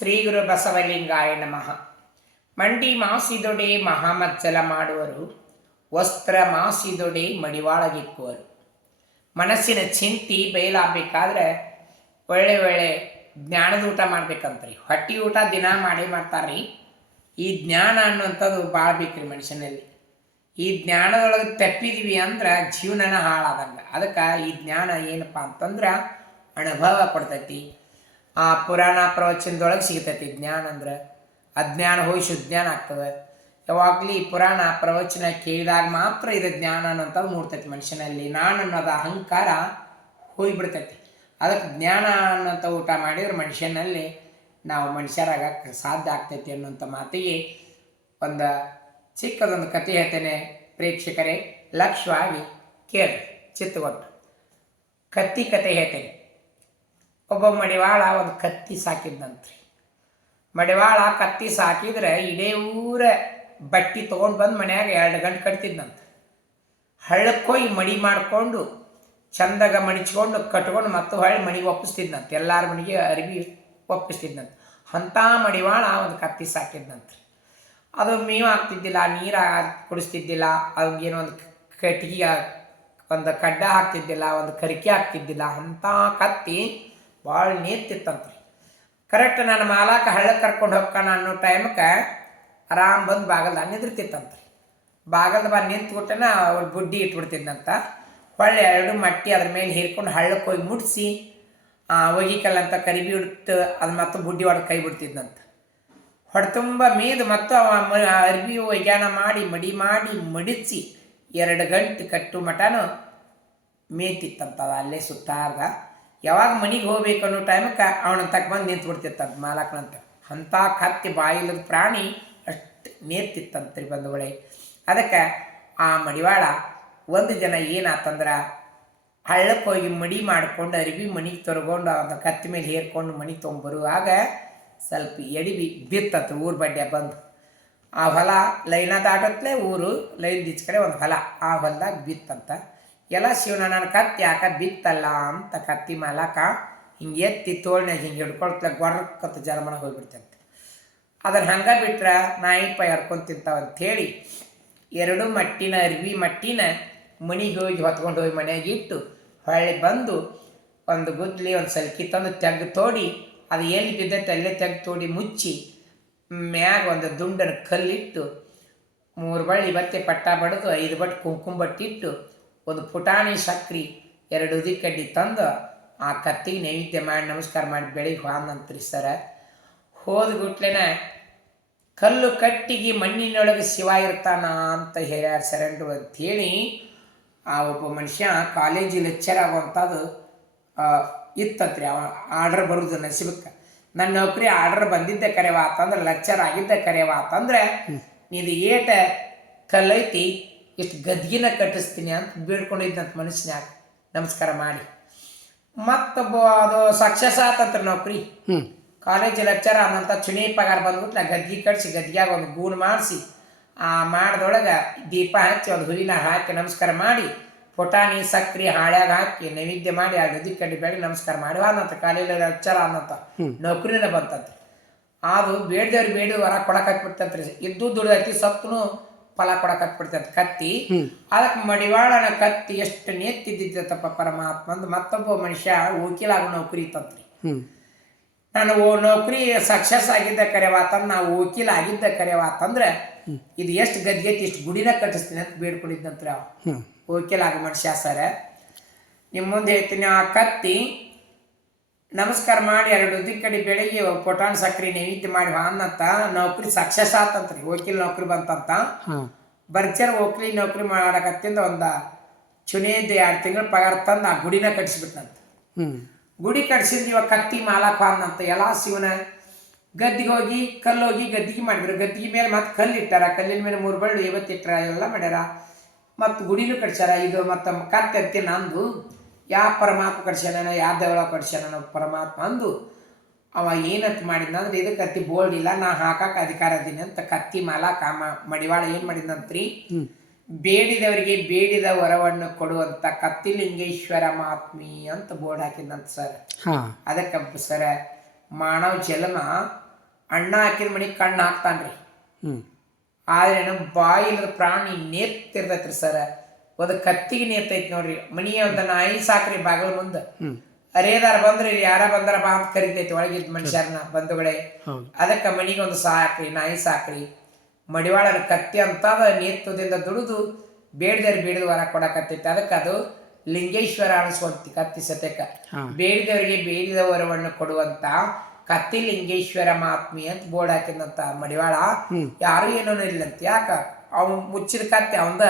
ಶ್ರೀ ಗುರು ಬಸವಲಿಂಗಾಯ ನಮಃ. ಮಂಡಿ ಮಾಸಿದೊಡೆ ಮಹಾಮಜ್ಜಲ ಮಾಡುವರು, ವಸ್ತ್ರ ಮಾಸಿದೊಡೆ ಮಡಿವಾಳಗಿಕ್ಕುವರು. ಮನಸ್ಸಿನ ಚಿಂತೆ ಬಯಲಾಗಬೇಕಾದ್ರೆ ಒಳ್ಳೆ ಒಳ್ಳೆ ಜ್ಞಾನದ ಊಟ ಮಾಡ್ಬೇಕಂತ್ರಿ. ಹೊಟ್ಟೆ ಊಟ ದಿನ ಮಾಡೇ ಮಾಡ್ತಾರ್ರಿ. ಈ ಜ್ಞಾನ ಅನ್ನುವಂಥದ್ದು ಭಾಳ ಬೇಕ್ರಿ ಮನುಷ್ಯನಲ್ಲಿ. ಈ ಜ್ಞಾನದೊಳಗೆ ತಪ್ಪಿದ್ವಿ ಅಂದ್ರೆ ಜೀವನನ ಹಾಳಾದಂಗೆ. ಅದಕ್ಕೆ ಈ ಜ್ಞಾನ ಏನಪ್ಪ ಅಂತಂದ್ರೆ ಅನುಭವ ಕೊಡ್ತೈತಿ. ಆ ಪುರಾಣ ಪ್ರವಚನದೊಳಗೆ ಸಿಗ್ತೈತಿ ಜ್ಞಾನ. ಅಂದ್ರೆ ಅಜ್ಞಾನ ಹೋಗಿ ಶುದ್ಧಜ್ಞಾನ ಆಗ್ತದೆ. ಯಾವಾಗಲೂ ಈ ಪುರಾಣ ಪ್ರವಚನ ಕೇಳಿದಾಗ ಮಾತ್ರ ಇದು ಜ್ಞಾನ ಅನ್ನೋಂಥದ್ದು ಮೂಡ್ತೈತಿ ಮನುಷ್ಯನಲ್ಲಿ. ನಾನು ಅನ್ನೋದು ಅಹಂಕಾರ ಹೋಗಿಬಿಡ್ತೈತಿ. ಅದಕ್ಕೆ ಜ್ಞಾನ ಅನ್ನೋಂಥ ಊಟ ಮಾಡಿದ್ರೆ ಮನುಷ್ಯನಲ್ಲಿ ನಾವು ಮನುಷ್ಯರಾಗಕ್ಕೆ ಸಾಧ್ಯ ಆಗ್ತೈತಿ ಅನ್ನೋಂಥ ಮಾತಿಗೆ ಒಂದು ಚಿಕ್ಕದೊಂದು ಕಥೆ ಹೇಳ್ತೇನೆ. ಪ್ರೇಕ್ಷಕರೇ ಲಕ್ಷ್ಯವಾಗಿ ಕೇಳಿ ಚಿತ್ತಗೊಟ್ಟು ಕತ್ತಿ ಕತೆ ಹೇಳ್ತೇನೆ. ಒಬ್ಬ ಮಡಿವಾಳ ಒಂದು ಕತ್ತಿ ಸಾಕಿದ್ದಂತ್ರಿ. ಮಡಿವಾಳ ಕತ್ತಿ ಸಾಕಿದ್ರೆ ಇಡೀ ಊರ ಬಟ್ಟೆ ತೊಗೊಂಡು ಬಂದು ಮನ್ಯಾಗ 2 ಗಂಟೆ ಕಟ್ತಿದ್ದಂತ. ಹಳ್ಳಕ್ಕೆ ಹೋಗಿ ಮಡಿ ಮಾಡಿಕೊಂಡು ಚಂದಾಗ ಮಡಿಚ್ಕೊಂಡು ಕಟ್ಕೊಂಡು ಮತ್ತು ಹೊಳ್ಳಿ ಮನೆಗೆ ಒಪ್ಪಿಸ್ತಿದ್ದಂತೆ. ಎಲ್ಲರ ಮನೆಗೆ ಅರಿವಿ ಒಪ್ಪಿಸ್ತಿದ್ದಂತೆ. ಅಂಥ ಮಡಿವಾಳ ಒಂದು ಕತ್ತಿ ಸಾಕಿದ್ದಂತ್ರಿ. ಅದು ಮೇವು ಆಗ್ತಿದ್ದಿಲ್ಲ, ನೀರು ಕುಡಿಸ್ತಿದ್ದಿಲ್ಲ, ಅವ್ಗೇನು ಒಂದು ಕಟ್ಟಿಗೆ ಒಂದು ಕಡ್ಡ ಹಾಕ್ತಿದ್ದಿಲ್ಲ, ಒಂದು ಕರಿಕೆ ಹಾಕ್ತಿದ್ದಿಲ್ಲ. ಅಂಥ ಕತ್ತಿ ಭಾಳ ನೇತಿತ್ತಂತ್ರಿ. ಕರೆಕ್ಟ್ ನನ್ನ ಮಾಲಕ ಹಳ್ಳಕ್ಕೆ ಕರ್ಕೊಂಡು ಹೋಗ್ಕಾನ ಅನ್ನೋ ಟೈಮಕ್ಕೆ ಆರಾಮ್ ಬಂದು ಬಾಗಲ್ದಾಗ ನಿಂದಿರ್ತಿತ್ತಂತ್ರಿ. ಬಾಗಲ್ದ ಬಂದು ನಿಂತ್ಬಿಟ್ಟನ ಅವ್ರು ಬುಡ್ಡಿ ಇಟ್ಬಿಡ್ತಿದ್ದಂತ. ಹೊಳ್ಳಿ 2 ಮಟ್ಟಿ ಅದ್ರ ಮೇಲೆ ಹೀರ್ಕೊಂಡು ಹಳ್ಳಕ್ಕೆ ಹೋಗಿ ಮುಡಿಸಿ ಒಗಿಕಲ್ಲಂತ ಕರಿಬಿ ಇಡ್ತು ಅದು ಮತ್ತು ಬುಡ್ಡಿ ಹೊಡೆದು ಕೈ ಬಿಡ್ತಿದ್ದಂತ. ಹೊಡೆತುಂಬ ಮೇದು ಮತ್ತು ಅರ್ಬಿ ಒಗ್ಯಾನ ಮಾಡಿ ಮಡಿಸಿ 2 ಗಂಟೆ ಕಟ್ಟು ಮಟನು ಮೇಯ್ತಿತ್ತಂತ. ಅಲ್ಲೇ ಸುತ್ತಾರ್ದ. ಯಾವಾಗ ಮನೆಗೆ ಹೋಗ್ಬೇಕು ಅನ್ನೋ ಟೈಮಕ್ಕೆ ಅವನ ತಕ್ಕ ಬಂದು ನಿಂತ್ಬಿಡ್ತಿತ್ತಂತ ಮಾಲಕನಂತ. ಅಂಥ ಕತ್ತಿ ಬಾಯಿಲ್ಲದ ಪ್ರಾಣಿ ಅಷ್ಟು ನೇತಿತ್ತಂತ್ರಿ ಬಂಧುಗಳೇ. ಅದಕ್ಕೆ ಆ ಮಡಿವಾಳ ಒಂದು ಜನ ಏನಾತಂದ್ರೆ ಹಳ್ಳಕ್ಕೆ ಹೋಗಿ ಮಡಿ ಮಾಡಿಕೊಂಡು ಅರಿವಿ ಮನೆಗೆ ತೊರ್ಕೊಂಡು ಅದನ್ನ ಕತ್ತಿ ಮೇಲೆ ಹೇರ್ಕೊಂಡು ಮನೆಗೆ ತೊಗೊಂಬರುವಾಗ ಸ್ವಲ್ಪ ಎಡಿಬಿ ಬಿತ್ತಂತ ಊರು ಬಡ್ಡೆ ಬಂದು. ಆ ಹೊಲ ಲೈನ ದಾಟತ್ಲೆ ಊರು ಲೈನ್ ದಿಚ್ ಕಡೆ ಒಂದು ಹೊಲ. ಆ ಹೊಲದಾಗ ಬಿತ್ತಂತ. ಎಲ್ಲ ಶಿವನ ನನ್ನ ಕತ್ತಿ ಯಾಕೆ ಬಿತ್ತಲ್ಲ ಅಂತ ಕತ್ತಿ ಮಾಲಕ ಹಿಂಗೆ ಎತ್ತಿ ತೋಳ್ನಾಗ ಹಿಂಗೆ ಹಿಡ್ಕೊಳ್ತಲೆ ಗೊರ್ಕತ್ತ ಜಲಮನ ಹೋಗ್ಬಿಡ್ತಂತೆ. ಅದನ್ನು ಹಂಗೆ ಬಿಟ್ರೆ ನಾಯಿ ಪೈ ಹರ್ಕೊಂಡು ತಿಂತಾವಂಥೇಳಿ 2 ಮಟ್ಟಿನ ಅರ್ವಿ ಮಟ್ಟಿನ ಮನೆಗೆ ಹೋಗಿ ಹೊತ್ಕೊಂಡು ಹೋಗಿ ಮನೆಯಾಗ ಇಟ್ಟು ಹೊಳ್ಳಿ ಬಂದು ಒಂದು ಗುದ್ಲಿ ಒಂದು ಸಲ್ಕಿ ತಂದು ತೆಗ್ದು ತೋಡಿ ಅದು ಎಲ್ಲಿ ಬಿದ್ದೈತೆ ಅಲ್ಲೇ ತೆಗ್ದು ತೋಡಿ ಮುಚ್ಚಿ ಮ್ಯಾಗ ಒಂದು ದುಂಡನ ಕಲ್ಲಿಟ್ಟು 3 ಬಳ್ಳಿ ಬತ್ತೆ ಪಟ್ಟ ಬಡಿದು 5 ಬಟ್ಟು ಕುಂಕುಮ ಬಟ್ಟಿಟ್ಟು ಒಂದು ಪುಟಾಣಿ ಸಕ್ರೆ 2 ಉದಿ ಕಡ್ಡಿ ತಂದು ಆ ಕತ್ತಿಗೆ ನೈವೇದ್ಯ ಮಾಡಿ ನಮಸ್ಕಾರ ಮಾಡಿ ಬೆಳಿಗ್ಗೆ ಹೋದಂತ್ರಿ ಸರ. ಹೋದ್ಗುಟ್ಲೆನ ಕಲ್ಲು ಕಟ್ಟಿಗೆ ಮಣ್ಣಿನೊಳಗೆ ಶಿವ ಇರ್ತಾನ ಅಂತ ಹೇಳ್ಯಾರ ಸರಂಡು ಅಂಥೇಳಿ ಆ ಒಬ್ಬ ಮನುಷ್ಯ ಕಾಲೇಜ್ ಲೆಕ್ಚರ್ ಆಗುವಂಥದ್ದು ಇತ್ತಂತ್ರಿ. ಅವ ಆರ್ಡ್ರ್ ಬರೋದು ನಸೀಬಕ್ಕೆ. ನನ್ನ ನೌಕರಿ ಆರ್ಡ್ರ್ ಬಂದಿದ್ದೆ ಕರೆವಾತಂದ್ರೆ ಲೆಕ್ಚರ್ ಆಗಿದ್ದೆ ಕರೆವಾತಂದ್ರೆ ಇದು ಏಟ ಕಲ್ಲೈತಿ ಇಷ್ಟು ಗದ್ಗಿನ ಕಟ್ಟಿಸ್ತೀನಿ ಅಂತ ಬೇಡ್ಕೊಂಡಿದ್ದಂತ ಮನುಷ್ಯನ್ಯಾಗ ನಮಸ್ಕಾರ ಮಾಡಿ. ಮತ್ತೊಬ್ಬ ಅದು ಸಕ್ಸಸ್ ಆತಂತ್ರಿ ನೌಕರಿ. ಕಾಲೇಜ್ ಲೆಕ್ಚರ್ ಆದಂಥ ಚುನಿ ಪಗಾರ ಬಂದ್ಬಿಟ್ಟು ಗದ್ಗಿ ಕಟ್ಸಿ ಗದ್ಗಿಯಾಗ ಒಂದು ಗೂಣ್ ಮಾಡಿಸಿ ಆ ಮಾಡ್ದೊಳಗೆ ದೀಪ ಹಚ್ಚಿ ಒಂದು ಹುಲಿನ ಹಾಕಿ ನಮಸ್ಕಾರ ಮಾಡಿ ಪುಟಾಣಿ ಸಕ್ರೆ ಹಾಳ್ಯಾಗ ಹಾಕಿ ನೈವೇದ್ಯ ಮಾಡಿ 2 ಉದಿ ಕಡ್ಡಿ ಬೆಳಿ ನಮಸ್ಕಾರ ಮಾಡಿ ಆದಂತ ಕಾಲೇಜ್ ಲೆಕ್ಚರ್ ಆದಂಥ ನೌಕರಿನ ಬಂತಂತ್ರಿ. ಅದು ಬೇಡ್ದವ್ರಿಗೆ ಬೇಡ ಹೊರ ಕೊಡಕತ್ಬಿಡ್ತಂತ್ರಿ. ಇದ್ದು ದುಡ್ದೈತಿ ಸತ್ತೂ ಫಲ ಕೊಡಕತ್ಬಿಡ್ತಂತ ಕತ್ತಿ. ಅದಕ್ಕೆ ಮಡಿವಾಳನ ಕತ್ತಿ ಎಷ್ಟು ನೇತಿದ್ದಿದ್ದಪ್ಪ ಪರಮಾತ್ಮಂದು. ಮತ್ತೊಬ್ಬ ಮನುಷ್ಯ ವಕೀಲ ಆಗೋ ನೌಕರಿ ಇತ್ತಂತ್ರಿ. ನಾನು ನೌಕರಿ ಸಕ್ಸಸ್ ಆಗಿದ್ದ ಕರೆವಾತಂದ್ರೆ ನಾವು ವಕೀಲ ಆಗಿದ್ದ ಕರೆವಾತಂದ್ರೆ ಇದು ಎಷ್ಟು ಗದ್ಗೈತಿ ಇಷ್ಟು ಗುಡಿನ ಕಟ್ಟಿಸ್ತೀನಿ ಅಂತ ಬೇಡ್ಕೊಂಡಿದ್ದಂತ್ರಿ. ಅವ ವಕೀಲ ಆಗೋ ಮನುಷ್ಯ ಸರ. ನಿಮ್ಮ ಮುಂದೆ ಹೇಳ್ತೀನಿ. ಆ ಕತ್ತಿ ನಮಸ್ಕಾರ ಮಾಡಿ 2 ಉದಿ ಕಡೆ ಬೆಳಿಗ್ಗೆ ಪೊಟಾಣಿ ಸಕ್ರೆ ನೈವೇದ್ಯ ಮಾಡಿ ಅನ್ನಂತ ನೌಕರಿ ಸಕ್ಸಸ್ ಆತಂತ್ರಿ. ವಕೀಲ ನೌಕರಿ ಬಂತಂತ. ಬರ್ಜರ್ ವಕೀಲಿ ನೌಕರಿ ಮಾಡಕತ್ತಿಂದ ಒಂದು ಚುನೇದು 2 ತಿಂಗಳು ಪಗಾರ ತಂದು ಆ ಗುಡಿನ ಕಟ್ಟಿಸ್ಬಿಟ್ಟಂತ. ಗುಡಿ ಕಟ್ಸಿಂದ ಇವಾಗ ಕತ್ತಿ ಮಾಲಕ ಅನ್ನಂತ. ಎಲ್ಲ ಶಿವನ ಗದ್ದಿಗೆ ಹೋಗಿ ಕಲ್ಲೋಗಿ ಗದ್ದಿಗೆ ಮಾಡಿದ್ರು. ಗದ್ದಿಗೆ ಮೇಲೆ ಮತ್ತು ಕಲ್ಲು ಇಟ್ಟಾರ. ಕಲ್ಲಿನ ಮೇಲೆ 3 ಬಳ್ಳು 50 ಇಟ್ಟಾರ. ಎಲ್ಲ ಮಾಡ್ಯಾರ. ಮತ್ತು ಗುಡಿನೂ ಕಟ್ಸ್ಯಾರ. ಇದು ಮತ್ತು ಕತ್ತಿ ಅಂತೆ ನಂದು ಯಾವ ಪರಮಾತ್ಮ ಕಟ್ಸ್ಯಾನ ಯಾವ ದೇವಳ ಕಟ್ಸ್ಯಾನ ಪರಮಾತ್ಮ ಅಂದು ಅವ ಏನಂತ ಮಾಡಿದ್ನಂದ್ರೆ ಇದು ಕತ್ತಿ ಬೋಲ್ಡ್ ಇಲ್ಲ, ನಾ ಹಾಕಕ್ಕೆ ಅಧಿಕಾರ ಅದೀನಿ ಅಂತ ಕತ್ತಿ ಮಾಲಕ ಮಡಿವಾಳ ಏನು ಮಾಡಿದ್ನಂತ್ರಿ, ಬೇಡಿದವರಿಗೆ ಬೇಡಿದ ವರವನ್ನು ಕೊಡುವಂತ ಕತ್ತಿಲಿಂಗೇಶ್ವರ ಮಹಾತ್ಮಿ ಅಂತ ಬೋರ್ಡ್ ಹಾಕಿದಂತ ಸರ್. ಅದಕ್ಕೆ ಸರ ಮಾನವ ಜನ್ಮ ಅಣ್ಣ ಹಾಕಿದ ಮನೆಗೆ ಕಣ್ಣು ಹಾಕ್ತಾನ್ರಿ. ಹ್ಞೂ ಆದ್ರೆ ನಮ್ಮ ಬಾಯಿಲದ ಪ್ರಾಣಿ ನೇತ್ತಿರ್ತೈತ್ರಿ ಸರ್. ಒಂದು ಕತ್ತಿಗೆ ನೇರ್ತೈತಿ ನೋಡ್ರಿ. ಮನೆಯ ಒಂದು ನಾಯಿ ಸಾಕ್ರಿ ಬಾಗಿಲ ಮುಂದೆ, ಹ್ಞೂ ಅರೇದಾರ ಬಂದ್ರಿ ಯಾರ ಬಂದಾರ ಬಾ ಅಂತ ಕರಿತೈತಿ ಒಳಗಿದ್ ಮನುಷ್ಯರನ್ನ ಬಂಧುಗಳೇ. ಹೌದು ಅದಕ್ಕೆ ಮನಿಗೆ ಒಂದು ಸಾಕ್ರಿ, ನಾಯಿ ಸಾಕ್ರಿ. ಮಡಿವಾಳನ ಕತ್ತಿ ಅಂತದ ನೇತದಿಂದ ದುಡಿದು ಬೇಡದವ್ರು ಬೇಡಿದ ವರ ಕೊಡಕತ್ತೈತಿ. ಅದಕ್ಕೆ ಅದು ಲಿಂಗೇಶ್ವರ ಅನಿಸ್ಕೊಂತಿ ಕತ್ತಿ ಸತ್ಯಕ್ಕ. ಹಾಂ ಬೇಡಿದವರಿಗೆ ಬೇಡಿದ ವರವನ್ನು ಕೊಡುವಂತ ಕತ್ತಿ ಲಿಂಗೇಶ್ವರ ಮಹಾತ್ಮಿ ಅಂತ ಬೋರ್ಡ್ ಹಾಕಿದಂತ ಮಡಿವಾಳ. ಯಾರು ಏನೋ ಇಲ್ಲಂತ. ಯಾಕ ಅವ್ ಮುಚ್ಚಿದ ಕತ್ತಿ ಅವಂದ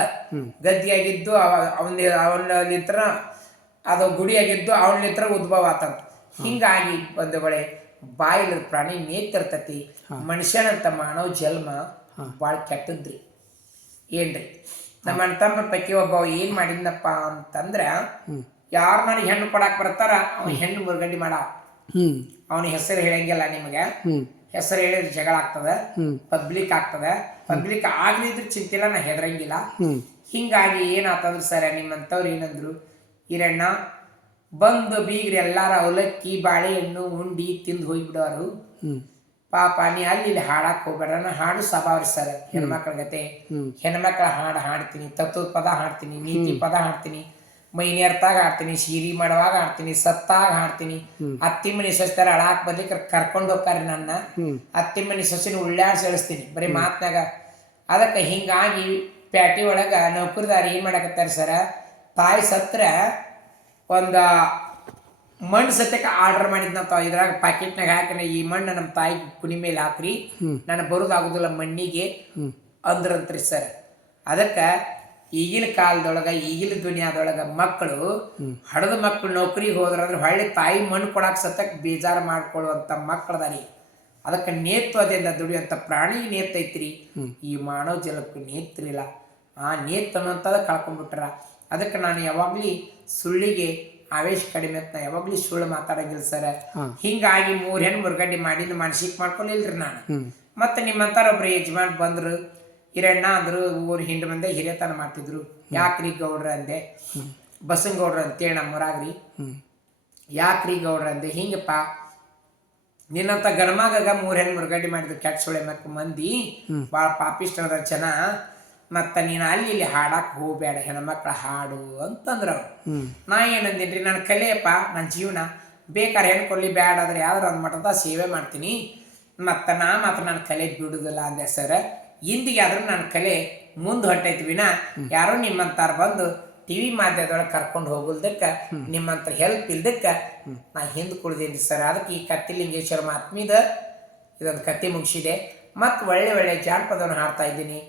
ಗದ್ದಿಯಾಗಿದ್ದು ಅವನಲ್ಲಿತ್ರ ಅದು ಗುಡಿಯಾಗಿದ್ದು ಅವನಲ್ಲಿತ್ರ ಉದ್ಭವ ಆತಂತ. ಹಿಂಗಾಗಿ ಬಂಧುಗಳೇ ಬಾಯಿಲ ಪ್ರಾಣಿ ನೇತಿರ್ತತಿ. ಮನುಷ್ಯನಂತ ಮಾನವ ಜನ್ಮ ಭಾಳ ಕೆಟ್ಟದ್ರಿ. ಏನ್ರಿ ನಮ್ಮ ಅಣ್ಣ ತಮ್ಮ ಪೈಕಿ ಒಬ್ಬ ಏನ್ ಮಾಡಿದ್ನಪ್ಪ ಅಂತಂದ್ರ, ಯಾರು ನನಗೆ ಹೆಣ್ಣು ಕೊಡಾಕ್ ಬರ್ತಾರ ಅವನ ಹೆಣ್ಣು ಮುರುಗಂಡಿ ಮಾಡ. ಅವನ ಹೆಸರು ಹೇಳಂಗಿಲ್ಲ ನಿಮಗೆ. ಹೆಸರು ಹೇಳಿದ್ರೆ ಜಗಳ ಆಗ್ತದ, ಪಬ್ಲಿಕ್ ಆಗ್ತದ. ಪಬ್ಲಿಕ್ ಆಗದಿದ್ರೆ ಚಿಂತಿಲ್ಲ, ನಾ ಹೆದರಂಗಿಲ್ಲ. ಹಿಂಗಾಗಿ ಏನಾತಂದ್ರ ಸರ ನಿಮ್ಮಂಥವ್ರು ಏನಂದ್ರು, ಹಿರಣ್ಣ ಬಂದು ಬೀಗ್ರಿ ಎಲ್ಲಾರ ಅವಲಕ್ಕಿ ಬಾಳೆಹಣ್ಣು ಉಂಡಿ ತಿಂದು ಹೋಗ್ಬಿಡೋರು. ಪಾಪ ನೀ ಅಲ್ಲಿ ಇಲ್ಲಿ ಹಾಡಕ್ ಹೋಗ್ಬೇಡ. ನಾ ಹಾಡು ಸಭಾವ್ರಿ ಸರ್. ಹೆಣ್ಮಕ್ಳ ಗತೆ ಹೆಣ್ಮಕ್ಳ ಹಾಡು ಹಾಡ್ತೀನಿ, ತತ್ವದ ಪದ ಹಾಡ್ತೀನಿ, ನೀತಿ ಪದ ಹಾಡ್ತೀನಿ, ಮೈನೇರ್ತಾಗ ಹಾಡ್ತೀನಿ, ಸೀರಿ ಮಾಡುವಾಗ ಹಾಡ್ತೀನಿ, ಸತ್ತಾಗ ಹಾಡ್ತೀನಿ. ಅತ್ತಿ ಮನಿ ಸೊಸ್ತಾರ ಅಳಾಕ್ ಬರ್ಲಿಕ್ಕೆ ಕರ್ಕೊಂಡು ಹೋಗ್ತಾರೆ ನನ್ನ. ಅತ್ತಿ ಮನಿ ಸೊಸಿನ ಉಳ್ಳಾಡ್ಸಿ ಎಳಿಸ್ತೀನಿ ಬರೀ ಮಾತ್ನಾಗ. ಅದಕ್ಕೆ ಹಿಂಗಾಗಿ ಪ್ಯಾಟಿ ಒಳಗ ನೌಕರಿದಾರ ಏನ್ ಮಾಡಕತ್ತಾರ ಸರ, ತಾಯಿ ಸತ್ರ ಒಂದು ಮಣ್ಣು ಸತ್ಯಕ್ಕೆ ಆರ್ಡರ್ ಮಾಡಿದ್ನಂತ. ಇದ್ರಾಗ ಪ್ಯಾಕೆಟ್ನಾಗ ಹಾಕಿನ ಈ ಮಣ್ಣು ನಮ್ಮ ತಾಯಿ ಕುನಿ ಮೇಲೆ ಹಾಕ್ರಿ, ನಾನು ಬರೋದಾಗುದಿಲ್ಲ ಮಣ್ಣಿಗೆ ಅಂದ್ರಂತ್ರಿ ಸರ್. ಅದಕ್ಕೆ ಈಗಿನ ಕಾಲದೊಳಗೆ ಈಗಿನ ದುನಿಯಾದೊಳಗೆ ಮಕ್ಕಳು ಹಡದ ಮಕ್ಕಳು ನೌಕರಿಗೆ ಹೋದ್ರಂದ್ರೆ ಹೊಳ್ಳಿ ತಾಯಿ ಮಣ್ಣು ಕೊಡಾಕ್ ಸತ್ಯಕ್ಕೆ ಬೇಜಾರು ಮಾಡ್ಕೊಳ್ಳುವಂಥ ಮಕ್ಕಳದಾರಿ. ಅದಕ್ಕೆ ನೇತ್ವದಿಂದ ದುಡಿಯುವಂಥ ಪ್ರಾಣಿ ನೇತೈತ್ರಿ. ಈ ಮಾನವ ಜಲಕ್ಕೂ ನೇತ್ರಿಲ್ಲ. ಆ ನೇತ್ ಅನ್ನೋಂಥದ್ದು ಕಳ್ಕೊಂಡ್ಬಿಟ್ರ. ಅದಕ್ಕೆ ನಾನು ಯಾವಾಗ್ಲಿ ಸುಳ್ಳಿಗೆ ಆವೇಶ ಕಡಿಮೆ ಅಂತ ಯಾವಾಗ್ಲೂ ಸುಳ್ಳು ಮಾತಾಡಂಗಿಲ್ಲ ಸರ್. ಹಿಂಗಾಗಿ 3 ಹೆಣ್ಣು ಮುರುಗಂಡಿ ಮಾಡಿದ್ದು ಮಾನಸಿಕ ಮಾಡ್ಕೊಲಿಲ್ರಿ ನಾನು. ಮತ್ತೆ ನಿಮ್ಮಂತಾರ ಒಬ್ರು ಯಜಮಾನ್ ಬಂದ್ರು, ಹಿರಣ್ಣ ಅಂದ್ರು, ಊರು ಹಿಂಡು ಮಂದಿ ಹಿರಿಯತನ ಮಾಡ್ತಿದ್ರು. ಯಾಕ್ರಿ ಗೌಡ್ರ ಅಂದೆ, ಬಸಂಗೌಡ್ರ ಅಂತೇಳಿ ನಮ್ಮೂರಾಗ್ರಿ. ಯಾಕ್ರಿ ಗೌಡ್ರ ಅಂದೆ, ಹಿಂಗಪ್ಪ ನಿನ್ನಂತ ಗಣಮಗ 3 ಹೆಣ್ಣು ಮುರುಗಂಡಿ ಮಾಡಿದ್ರು ಕೆಟ್ಟ ಸುಳೆ ಮಕ್ಕ ಮಂದಿ ಭಾಳ ಪಾಪಿಷ್ಟರ ಜನ. ಮತ್ತ ನೀನು ಅಲ್ಲಿ ಇಲ್ಲಿ ಹಾಡಕ್ ಹೋಗ್ಬೇಡ, ಹೆಣ್ಮಕ್ಳ ಹಾಡು ಅಂತಂದ್ರ. ನಾ ಏನಂದಿನ್ರಿ, ನನ್ನ ಕಲೆಯಪ್ಪ, ನನ್ನ ಜೀವನ ಬೇಕಾದ್ರೆ ಹೆಣ್ಣು ಕೊಡ್ಲಿ, ಬ್ಯಾಡ ಆದ್ರೆ ಯಾವ್ದಾರ ಒಂದು ಮಠದ ಸೇವೆ ಮಾಡ್ತೀನಿ. ಮತ್ತು ನಾ ಮಾತ್ರ ನನ್ನ ಕಲೆ ಬಿಡುದಿಲ್ಲ ಅಂದೆ ಸರ್. ಇಂದಿಗೆ ಆದ್ರೂ ನನ್ನ ಕಲೆ ಮುಂದೆ ಹೊಟ್ಟೈತಿ ವಿನ ಯಾರೋ ನಿಮ್ಮಂತಾರ ಬಂದು TV ಮಾಧ್ಯಮದೊಳಗೆ ಕರ್ಕೊಂಡು ಹೋಗುಲ್ದಕ್ಕೆ, ನಿಮ್ಮಂತ ಹೆಲ್ಪ್ ಇಲ್ದಕ್ಕೆ ನಾ ಹಿಂದೆ ಕುಳ್ದೇನಿ ಸರ್. ಅದಕ್ಕೆ ಈ ಕತ್ತಿ ಲಿಂಗೇಶ್ವರ ಮಹಾತ್ಮಿದ ಇದೊಂದು ಕತೆ ಮುಗಿಸಿದೆ. ಮತ್ತು ಒಳ್ಳೆ ಒಳ್ಳೆ ಜಾನಪದವನ್ನು ಹಾಡ್ತಾ ಇದ್ದೀನಿ.